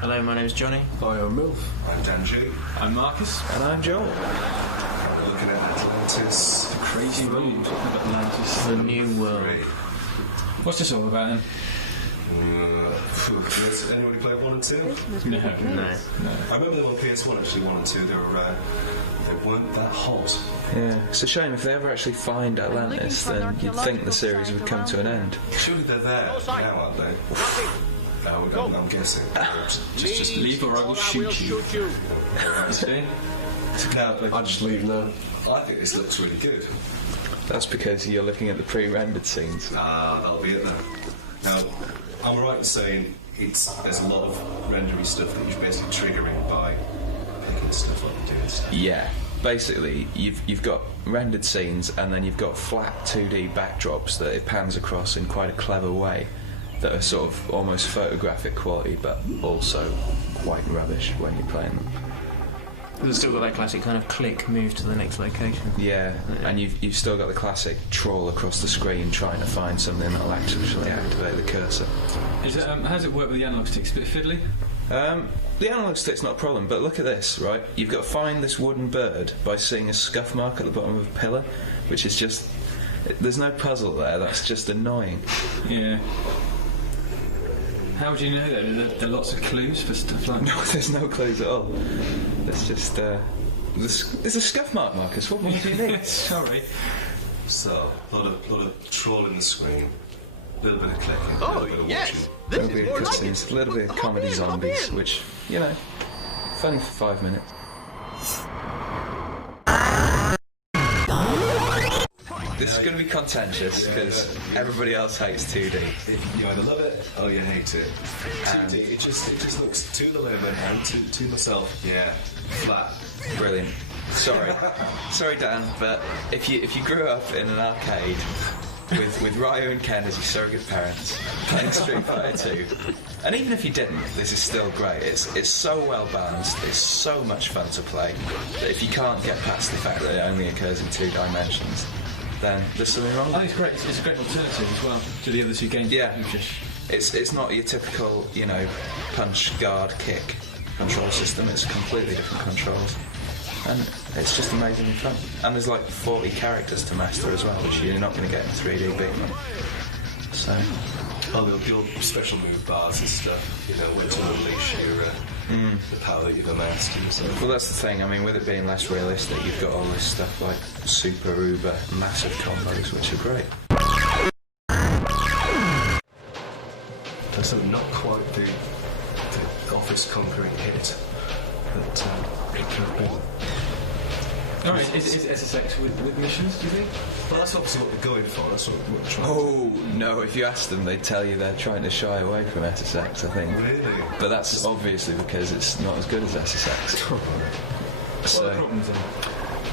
Hello, my name's Johnny. Hi, I'm Milf. I'm Dan G. I'm Marcus. And I'm Joel. We're looking at Atlantis. Crazy world. Atlantis. The new world. What's this all about then? Does anybody play 1 and 2? No. I remember them on PS1 actually, 1 and 2. They weren't that hot. Yeah, it's a shame if they ever actually find Atlantis, then you'd think the series would come to an end. Surely they're there now, aren't they? I'm guessing. Just leave or I will shoot you. Now, I'll just leave now. I think this looks really good. That's because you're looking at the pre-rendered scenes. That'll be it then. Now, am I right in saying there's a lot of rendery stuff that you're basically triggering by picking stuff up and doing stuff? Yeah. Basically, you've got rendered scenes and then you've got flat 2D backdrops that it pans across in quite a clever way that are sort of almost photographic quality but also quite rubbish when you're playing them. It's still got that classic kind of click, move to the next location. Yeah, and you've still got the classic trawl across the screen trying to find something that'll actually activate the cursor. Is it, how does it work with the analog sticks? A bit fiddly? The analog stick's not a problem, but look at this, right? You've got to find this wooden bird by seeing a scuff mark at the bottom of a pillar, which is just... There's no puzzle there, that's just annoying. Yeah. How would you know that? Are there lots of clues for stuff like that? No, there's no clues at all. There's just... There's a scuff mark, Marcus. What more do you need? Sorry. So, a lot of trawling the screen, a little bit of clicking. Oh, yes! A little bit of cutscenes, a little bit of comedy zombies, which, you know, funny for 5 minutes. This is going to be contentious because everybody else hates 2D. You either love it or you hate it. 2D, it just looks to the layman and to myself, yeah, flat. Brilliant. Sorry, Dan, but if you grew up in an arcade with Ryu and Ken as your surrogate parents playing Street Fighter 2, and even if you didn't, this is still great. It's so well balanced. It's so much fun to play that if you can't get past the fact that it only occurs in 2 dimensions, then there's something wrong. I think it's great. It's a great alternative as well to the other 2 games. Yeah, it's not your typical, you know, punch, guard, kick control system. It's completely different controls, and it's just amazingly fun. And there's like 40 characters to master as well, which you're not going to get in 3D Beatman. So, your special move bars and stuff, you know, when to unleash the power that you've amassed and so. Well, that's the thing. I mean, with it being less realistic, you've got all this stuff like super uber massive combos, which are great. So not quite the office conquering hit that it could have been. Alright, is SSX with missions, do you think? Well, that's obviously what they're going for. That's what we're trying to Oh, no, if you ask them, they'd tell you they're trying to shy away from SSX, I think. Really? But that's obviously because it's not as good as SSX. What are the problems then?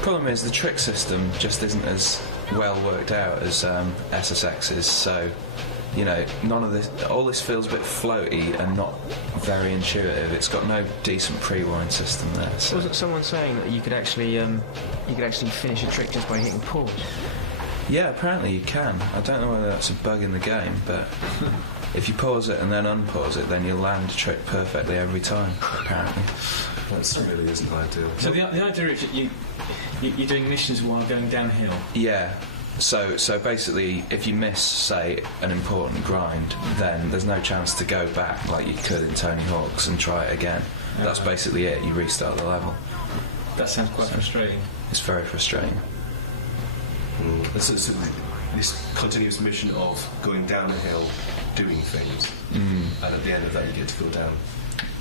Problem is the trick system just isn't as well worked out as SSX is, so, you know, all this feels a bit floaty and not very intuitive. It's got no decent pre-wind system there. So. Wasn't someone saying that you could actually finish a trick just by hitting pause? Yeah, apparently you can. I don't know whether that's a bug in the game, but if you pause it and then unpause it, then you'll land a trick perfectly every time, apparently. That really isn't ideal. So the idea is that you're doing missions while going downhill? Yeah. So basically, if you miss, say, an important grind, then there's no chance to go back like you could in Tony Hawk's and try it again. That's basically it. You restart the level. That sounds quite frustrating. It's very frustrating. So this continuous mission of going down a hill, doing things, and at the end of that you get to go down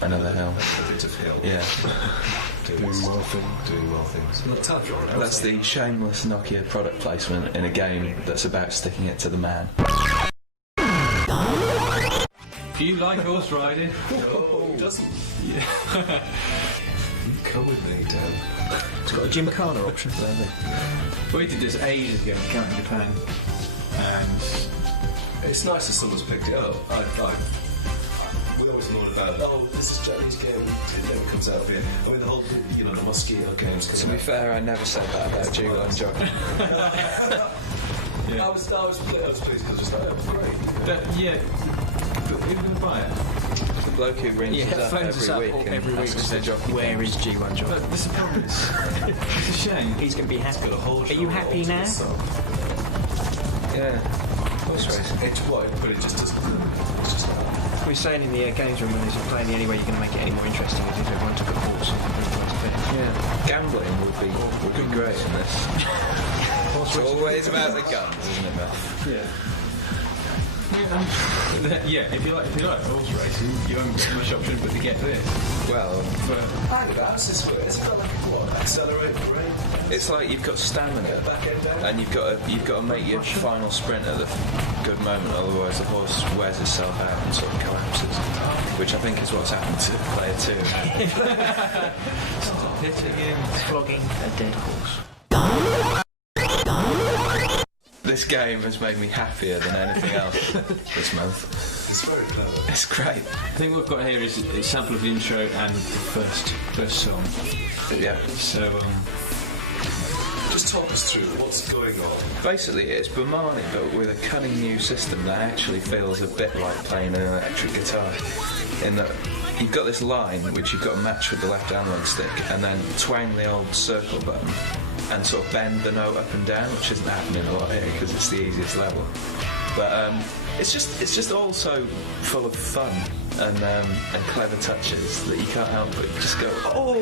Another hill. A bit of hill. Yeah. Doing more things. That's the shameless Nokia product placement in a game that's about sticking it to the man. Do you like horse riding? No, he doesn't. Yeah. Come with me, Dan. It's got a Gymkhana option for that. We did this ages ago in Camp Japan, and it's nice that someone's picked it up. We always learn about, this is a Japanese game, it never comes out of here. I mean, the whole, the Mosquito games. To be fair, I never said that about Jugo and Jock. Yeah. I was pleased because I was just like, that was great. yeah. Are you going to buy it? bloke who rings us up phones us up every week and every week asks and us to says, jockey where games. is G1 Jockey? But this is the problem. It's a shame. He's going to be happy. Got a whole Are you happy now? Yeah. Horse racing. But it just doesn't. It's just not. We were saying in the games room when they were playing, the only way you're going to make it any more interesting is if everyone took a horse and put it to finish. Yeah. Gambling would be great in this. It's always about the guns, isn't it, Beth? Yeah. Yeah, if you like horse racing, you haven't got much option but to get this. Well, Hang on, how's this work? It's got like what? Accelerate, brake, it's like you've got stamina, back end down. and you've got to make your final sprint at the good moment, otherwise the horse wears itself out and sort of collapses, which I think is what's happened to player 2. Stop hitting him. Flogging a dead horse. This game has made me happier than anything else this month. It's very clever. It's great. I think what we've got here is a sample of the intro and the first song. Yeah. So, Just talk us through what's going on. Basically, it's Bomani, but with a cunning new system that actually feels a bit like playing an electric guitar. In that you've got this line which you've got to match with the left analog stick, and then twang the old circle button and sort of bend the note up and down, which isn't happening a lot here because it's the easiest level. But it's just also full of fun and clever touches that you can't help but just go oh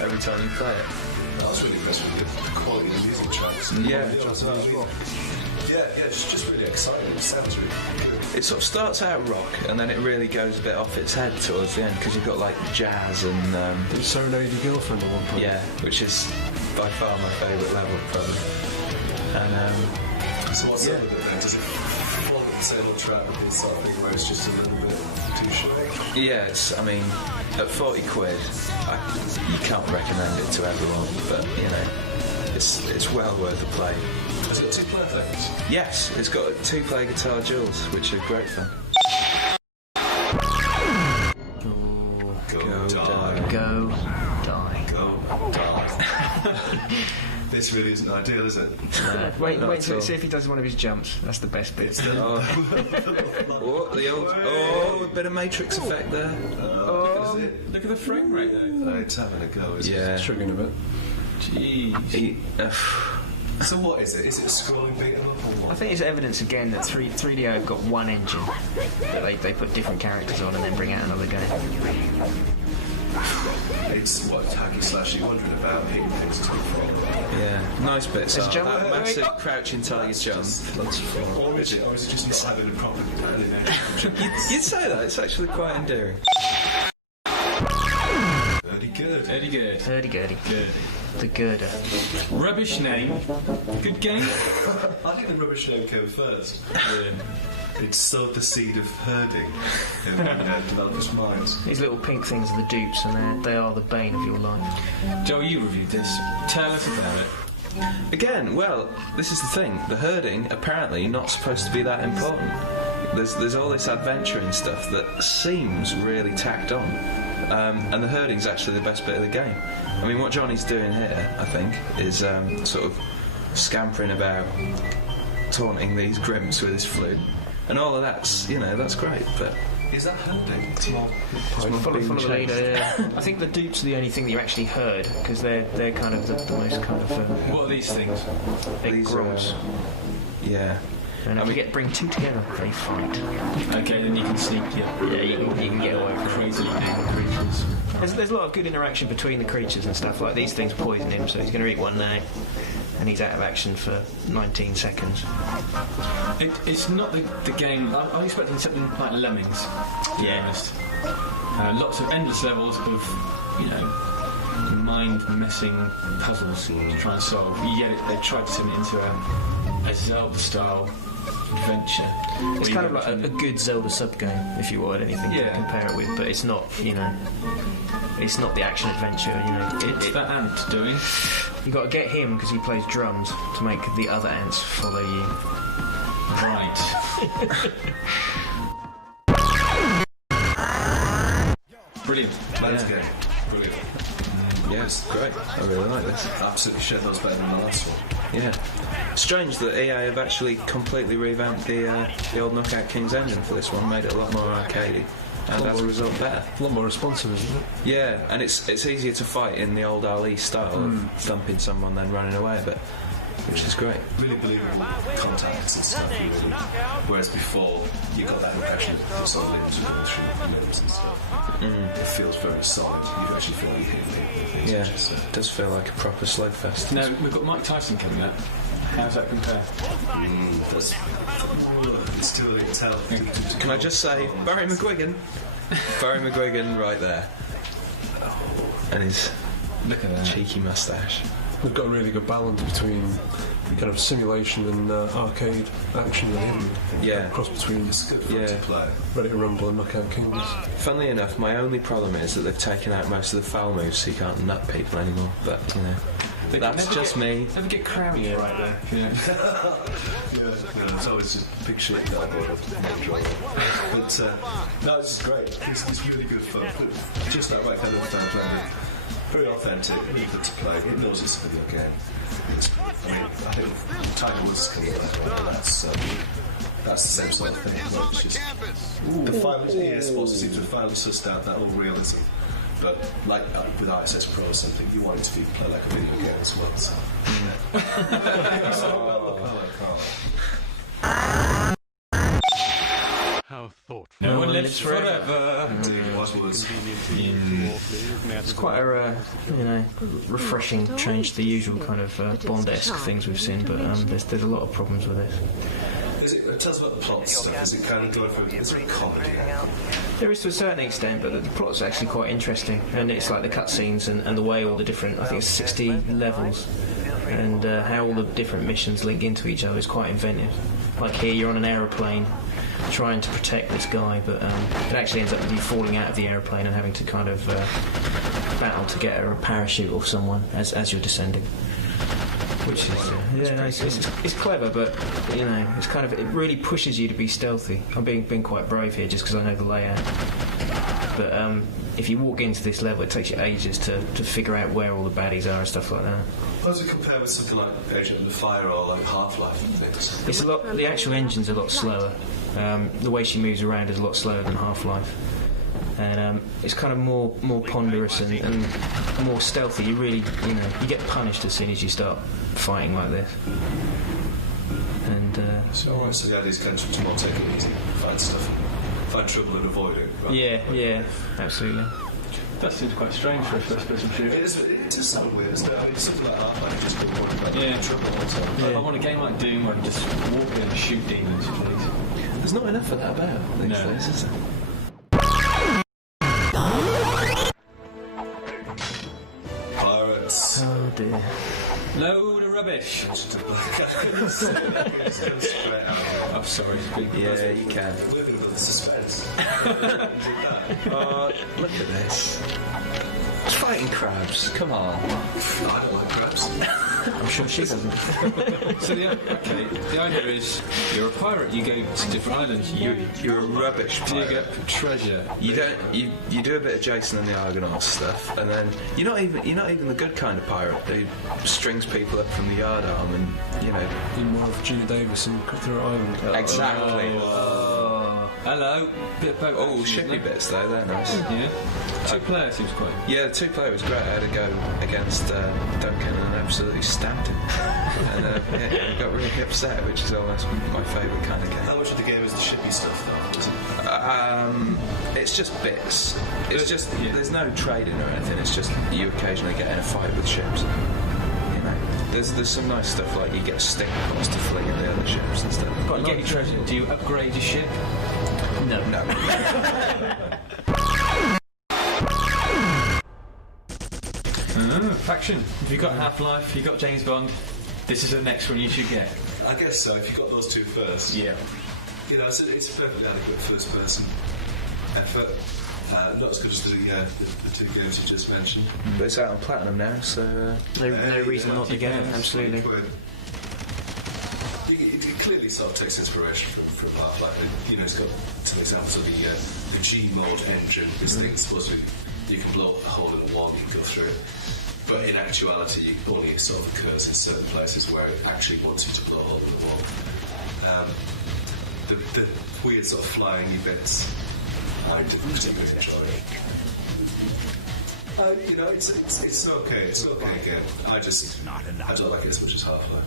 every time you play it. I was really impressed with the quality of the music tracks. Yeah. Yeah, it's just really exciting. It sounds really good. It sort of starts out rock and then it really goes a bit off its head towards the end because you've got like jazz and Serenade Your Girlfriend at one point. yeah, which is by far my favourite level probably. And So what's up with it then? Does it follow the same old track with this sort of thing where it's just a little bit too short? yeah, I mean, at 40 quid, you can't recommend it to everyone, but you know, it's well worth a play. Is it two-player things? Yes, it's got 2-player guitar duels, which are great fun. Go die. Go die. Go die. This really isn't ideal, is it? Wait not till at all. see if he does one of his jumps. That's the best bit. Oh, the old, a bit of Matrix effect there. look at the frame rate though. It's having a go, isn't Yeah. Triggering a bit. Jeez. So what is it? Is it a scrolling beat 'em up or I what? think it's evidence again that 3DO have got one engine that they put different characters on and then bring out another game. It's what hacky slashy wondering about hitting things too far. Yeah, nice bits. There's a jump. That massive crouching tiger jump. Or is it just not having a proper You'd say that, it's actually quite endearing. Very good. Very good. Hurdy-gurdy. Good. The girder. Rubbish name. Good game. I think the rubbish name came first. Yeah. It sowed the seed of herding in the developers' minds. These little pink things are the dupes, and they are the bane of your life. Joel, you reviewed this. Tell us about it. Again, well, this is the thing. The herding, apparently, not supposed to be that important. There's all this adventuring stuff that seems really tacked on. And the herding's actually the best bit of the game. I mean, what Johnny's doing here, I think, is sort of scampering about, taunting these grimps with his flute. And all of that's, that's great, but... Is that herding? Follow the leader, yeah. I think the dupes are the only thing that you actually heard, because they're kind of the most kind of... What are these things? big These are, grunts. yeah. And if you bring two together, they fight. Okay, then you can sneak your Yeah, you can get away from it. crazy big creatures. There's a lot of good interaction between the creatures and stuff. Like these things poison him, so he's going to eat one now, and he's out of action for 19 seconds. It's not the game. I'm expecting something like Lemmings. To be honest. Lots of endless levels of, mind-messing puzzles to try and solve. Yet they tried to turn it into a Zelda-style adventure. It's kind of like a good Zelda sub-game, if you wanted anything to compare it with, but it's not, it's not the action adventure, It's that ant doing. You got to get him because he plays drums to make the other ants follow you. Right. Brilliant. Man's game. Brilliant. Yes, great. I really like this. Absolutely shed those better than the last one. Yeah. Strange that EA have actually completely revamped the old Knockout Kings engine for this one, made it a lot more arcadey. and as a result, better. A lot more responsive, isn't it? Yeah, and it's easier to fight in the old Ali style of thumping someone then running away a bit, which is great. Really believable contacts and stuff, really. Whereas before, you got that impression of sort of limbs going through limbs and stuff. It feels very solid. You actually feel like you're hitting things. Yeah, it does feel like a proper slugfest. Now, we've got Mike Tyson coming up. How's that compare? It's too early to tell. Can I just say, Barry McGuigan? Barry McGuigan right there. And his Look at that. cheeky moustache. They've got a really good balance between kind of simulation and arcade action and him. Yeah. Cross between It's good fun to play. Ready to Rumble and Knockout Kings. Funnily enough, my only problem is that they've taken out most of the foul moves, so you can't nut people anymore. But, you know, that's just me. Never get crammy right there. Yeah. It's always just big shit that I brought up. But no, this is great. It's really good fun. Just that right kind of blended. Very authentic, really good to play. It knows it's a video game. I think Tiger Woods can get that well. That's the same sort of thing. Like, it's just, the EA Sports seems to have finally sussed out that whole realism. But like with ISS Pro or something, you want it to be play like a video game as well. So. How thoughtful. No one lives forever. It's quite a refreshing change to the usual kind of Bond-esque things we've seen, but there's a lot of problems with this. Tell us about the plot stuff. Is it kind of going for? Is it comedy? There is to a certain extent, but the plot's actually quite interesting, and it's like the cutscenes and the way all the different, I think it's 60 levels, and how all the different missions link into each other is quite inventive. Like here, you're on an aeroplane trying to protect this guy, but it actually ends up with you falling out of the aeroplane and having to kind of battle to get a parachute off someone as you're descending. Which is it's clever, but you know, it's kind of, it really pushes you to be stealthy. I'm being quite brave here just because I know the layout. But if you walk into this level, it takes you ages to figure out where all the baddies are and stuff like that. How does it compare with something like Agent of the Fire or like Half-Life and things? It's a lot. The actual engine's a lot slower. The way she moves around is a lot slower than Half-Life. And it's kind of more ponderous and more stealthy. You really, you get punished as soon as you start fighting like this. And So the idea is kind of more take it easy, find trouble and avoid it. Right? yeah, absolutely. That seems quite strange for a first-person shooter. It does sound weird. It's something like Half-Life, just go worried about trouble all the time. I want a game like Doom where I can just walk in and shoot demons, please. There's not enough of that about these days, is there? Pirates. Oh dear. Load of rubbish. I'm sorry. Yeah, you can. We're going to the suspense. Look at this. It's fighting crabs. Come on. I don't like crabs. I'm sure she doesn't. So the idea is you're a pirate. You go to different islands. You're a rubbish dig pirate. up treasure. You don't. You do a bit of Jason and the Argonauts stuff, and then you're not even the good kind of pirate who strings people up from the yardarm, and In more of Gina Davis and Cutthroat Island. exactly. Hello. Bit of poker Oh, action, shippy isn't it? bits though. They're nice. Yeah. Two player seems quite. Yeah, the 2-player was great. I had to go against Duncan and absolutely stamped him, and I got really upset, which is almost my favourite kind of game. How much of the game is the shippy stuff, though? Is it? It's just bits. It's just there's no trading or anything. It's just you occasionally get in a fight with ships. There's some nice stuff like you get stick pods to fling at the other ships and stuff. You get your treasure. Do you upgrade your ship? No. Faction. If you've got Half-Life, you've got James Bond, this is the next one you should get. I guess so, if you've got those two first. Yeah. It's a perfectly adequate first-person effort. Not as good as the two games you just mentioned. But it's out on Platinum now, so No reason not to get it. Absolutely. It clearly sort of takes inspiration from Half-Life. It's got some examples of the G-mode engine. This thing supposed to be, you can blow a hole in a wall, you can go through it. But in actuality, it only sort of occurs in certain places where it actually wants you to blow a hole in the wall. The weird sort of flying bits I didn't particularly enjoy it. You know, it's okay. It's an okay game. I don't like it as much as Half-Life.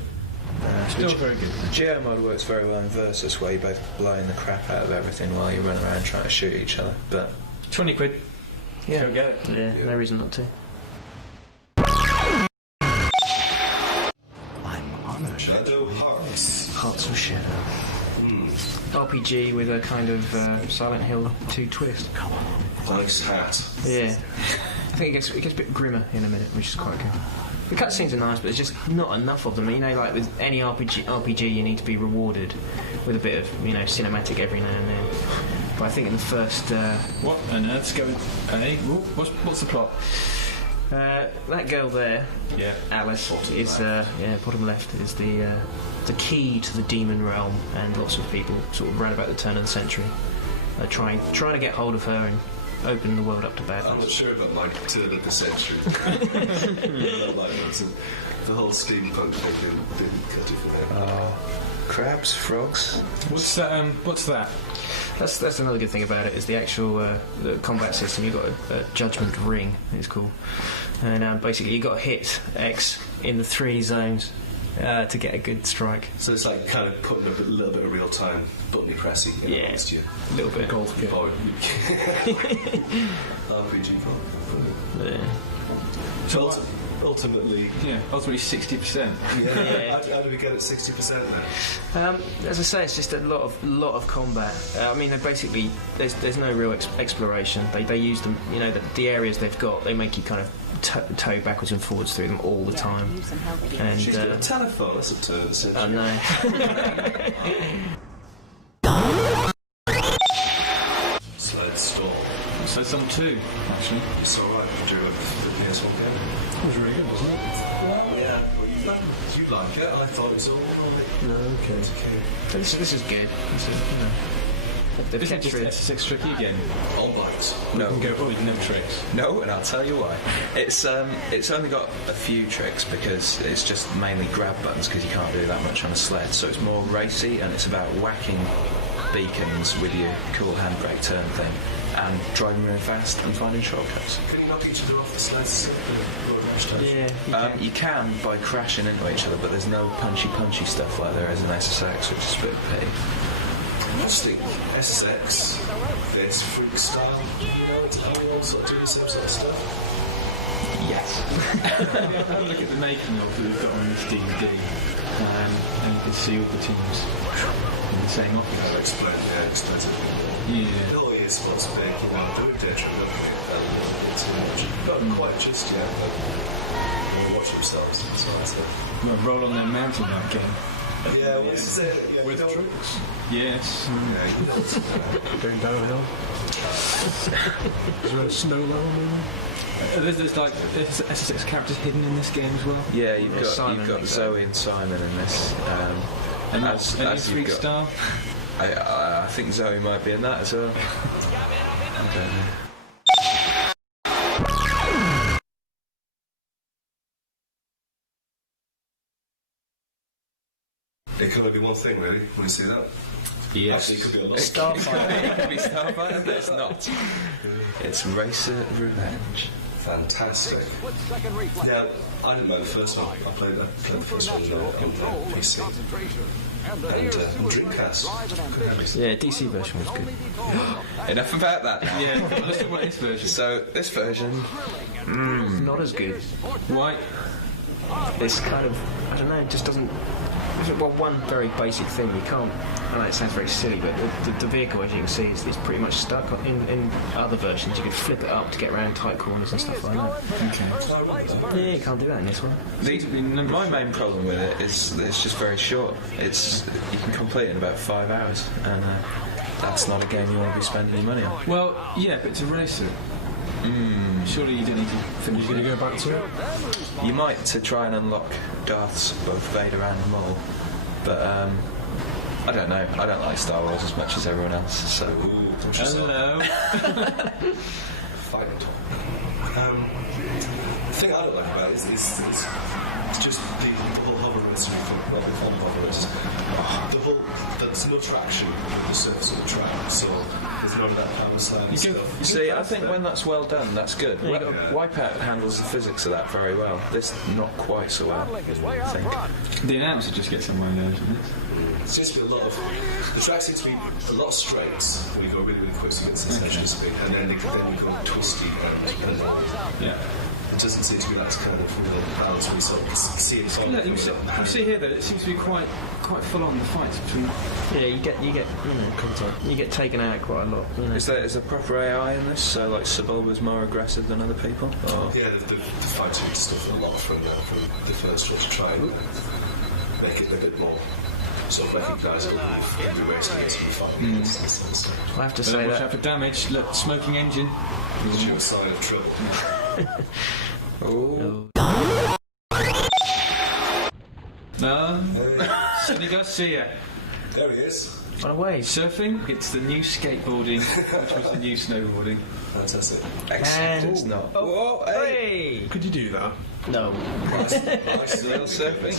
Still very good. The geo mod works very well in Versus, where you're both blowing the crap out of everything while you run around trying to shoot each other. But 20 quid. Yeah. Go get it. Yeah, no reason not to. Shadow Hearts. Hearts of Shadow. RPG with a kind of Silent Hill 2 twist. Nice hat. Yeah. I think it gets a bit grimmer in a minute, which is quite good. The cutscenes are nice, but there's just not enough of them. You know, like with any RPG, you need to be rewarded with a bit of, you know, cinematic every now and then. But I think in the first... What on earth's going... Hey, what's the plot? that girl there, Yeah. Alice, is bottom left, is the key to the demon realm, and lots of people sort of round about the turn of the century are trying to get hold of her and open the world up to I'm badness. not sure about my turn of the century. The whole steampunk thing didn't cut it for them. crabs, frogs. What's that? That's another good thing about it, is the actual the combat system. You've got a judgment ring, it's called, and basically you've got to hit X in the 3 zones to get a good strike. So it's like kind of putting a little bit of real time button pressing against you. A little bit. Golf game. RPG golf. Yeah. So ultimately, ultimately 60%. Yeah. How do we get at 60% then? As I say, it's just a lot of combat. I mean, they're basically there's no real exploration. They use them, you know, the areas they've got. They make you kind of toe backwards and forwards through them all the time. And She's got a telephone. That's a turn of the century. I know. Sled Storm. So some 2, actually. It's alright. Did you like the PS1 game? It was really good, wasn't it? Well, yeah. Well, you'd like it. I thought it was all right. No, okay. This is good. This is, you know, they've Isn't it kept just it. SSX tricky again? All bites. No. You can go, no tricks. No, and I'll tell you why. It's only got a few tricks because it's just mainly grab buttons because you can't do that much on a sled. So it's more racy and it's about whacking beacons with your cool handbrake turn thing and driving really fast and finding shortcuts. Can you knock each other off the sleds? Yeah. You can by crashing into each other, but there's no punchy stuff like there is in SSX, which is a bit of a pity. Interesting. SSX, it's freak style. You know, it's how we all sort of do the same sort of stuff. Yes. Have a look at the making of that we've got on this DVD, and you can see all the teams in the same office. I'll explain it. Yeah. No, it's what's big, you know, do it detriment too much. Not quite just yet, but they'll watch themselves. So Well, roll on their mountain that game. yeah, what's it? Yeah, With don't- tricks. Yes. Yeah, you don't. Going downhill. Is there a snow level maybe? There's SSX characters hidden in this game as well. Yeah, you've Simon, got Zoe and Simon in this. And as any you've freak got- star. I think Zoe might be in that as well. I don't know. It can only be one thing, really, when you see that. Yes. Actually, it could be a lot. Starfighter. It could be Starfighter, but it's not. It's Racer Revenge. Fantastic. Now, I didn't know the first one. I played the first one on PC. And Dreamcast. Yeah, DC version was good. Enough about that now. Yeah. Let's talk about this version. So, this version, Not as good. Why? It's kind of, I don't know, it just doesn't. Well, one very basic thing, you can't. I know it sounds very silly, but the vehicle, as you can see, is pretty much stuck. In other versions, you could flip it up to get around tight corners and stuff like that. Yeah, you can't do that in this one. my main problem with it is that it's just very short. You can complete it in about 5 hours, and that's not a game you want to be spending your money on. Well, yeah, but it's a racer. Surely you don't need to finish Are you going to it. go back to it? You might to try and unlock Darth's both Vader and Maul, but I don't know. I don't like Star Wars as much as everyone else, so. Hello. Fight talk. The thing I don't like about it is it's just the whole hover-race, well, the hover-race. There's no traction with the surface of the track, so there's flipping over that power slide and stuff. See, I think when that's well done, that's good. Yeah. Wipeout handles the physics of that very well. This, not quite so well, I think. The announcer just gets somewhere there, doesn't it? It seems to be the track seems to be a lot of straights where you go really, really quick to get to the centre, and then you go twisty and Yeah. it doesn't seem to be that kind of balance where you sort of see it on. Look, you see here that it seems to be quite full on, the fights between. Yeah, you get taken out quite a lot. You know. Is there proper AI in this? So, like, Sebulba's more aggressive than other people? Or? Yeah, the fighting stuff a lot from the first one to try and make it a bit more sort of recognisable every race against the fight. I have to But say watch that. out for damage. Look, smoking engine. It's your sign of trouble. No. Sonny Garcia. There he is. On a way. Surfing, it's the new skateboarding, which was the new snowboarding. Fantastic. Excellent. And- It's not. Whoa, hey! Hey! Could you do that? No. Nice little surfing.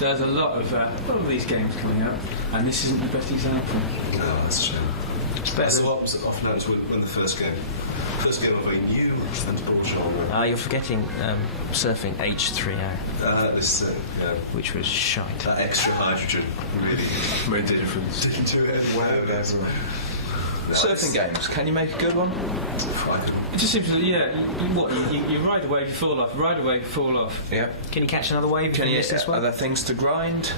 There's a lot of these games coming out, and this isn't the best example. No, that's true. It's That's better what was often out to when the first game of a new sensible genre. than... you're forgetting surfing H3O, This which was shite. that extra hydrogen really Made the difference. into it. Wow, Surfing games, can you make a good one? It just seems, what, you ride away, you fall off, ride away, fall off. Yeah. Can you catch another wave? Can you? miss this Are one? there things to grind?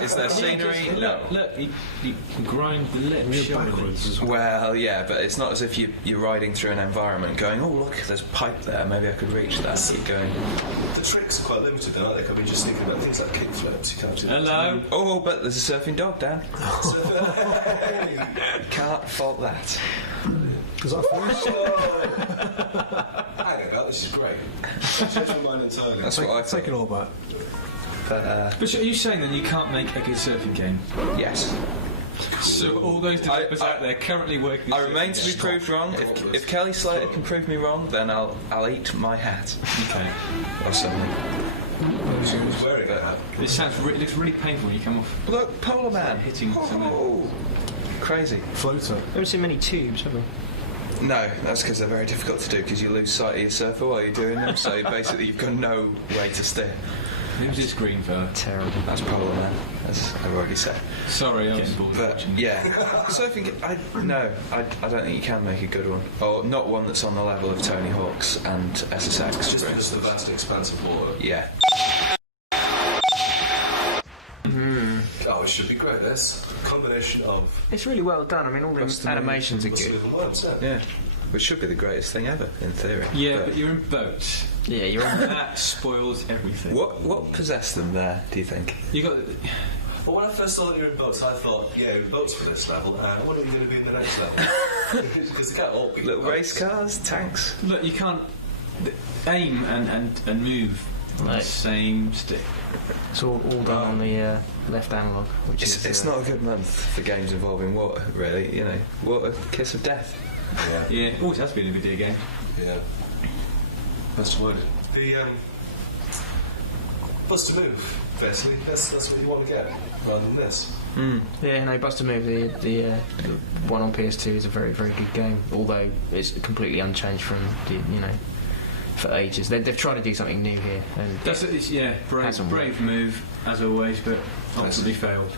Is there scenery? No. Look, you grind the lip, surely. Backwards as well. Well, yeah, but it's not as if you're riding through an environment going, oh look, there's a pipe there, maybe I could reach that. Keep going. The tricks are quite limited, then, aren't they? I mean, just thinking about things like kickflips, you can't do that. Hello. Oh, but there's a surfing dog, Dan. Can't fault that. Is that first? Hang about, this is great. Change my mind entirely. That's what I Take it think. all back. But, But are you saying then you can't make a good surfing game? yes. So all those developers I- out there currently working. I remain to be proved wrong. If Kelly Slater can prove me wrong, then I'll eat my hat. Okay. Or something. Who's wearing that? It it looks really painful when you come off. Look, Polar Man. Hitting something. Oh, crazy. Floater. We haven't seen many tubes, have we? No, that's because they're very difficult to do because you lose sight of your surfer while you're doing them. So basically, you've got no way to steer. Who's this green fella? Terrible. That's Polar Man, as I've already said. Sorry, I was bored But watching. yeah, surfing. I don't think you can make a good one, or not one that's on the level of Tony Hawk's and SSX. Just for because of the instance. vast expanse of water. Yeah. Oh, it should be great, this. Combination of... It's really well done. I mean, all the animations are Must have good. even worked, yeah. Yeah. Which should be the greatest thing ever, in theory. Yeah, but you're in boats. Yeah, you're on That spoils everything. What possessed them there, do you think? You got. Well, when I first saw that you were in boats, I thought, yeah, boats for this level, and what are you going to be in the next level? Because they can't all be Little boats. race cars, tanks. Look, you can't aim and move on the No. same stick. It's all done on the left analog, which It's is... not a good month for games involving water, really. You know, water, kiss of death. Yeah, Yeah, it always has been a video game. yeah. Best word. The, Bust to move, basically. That's what you want to get, rather than this. Yeah, no, Bust a Move, the one on PS2 is a very, very good game, although it's completely unchanged from, for ages. They've tried to do something new here, and That's brave Hasn't move as always, but ultimately failed.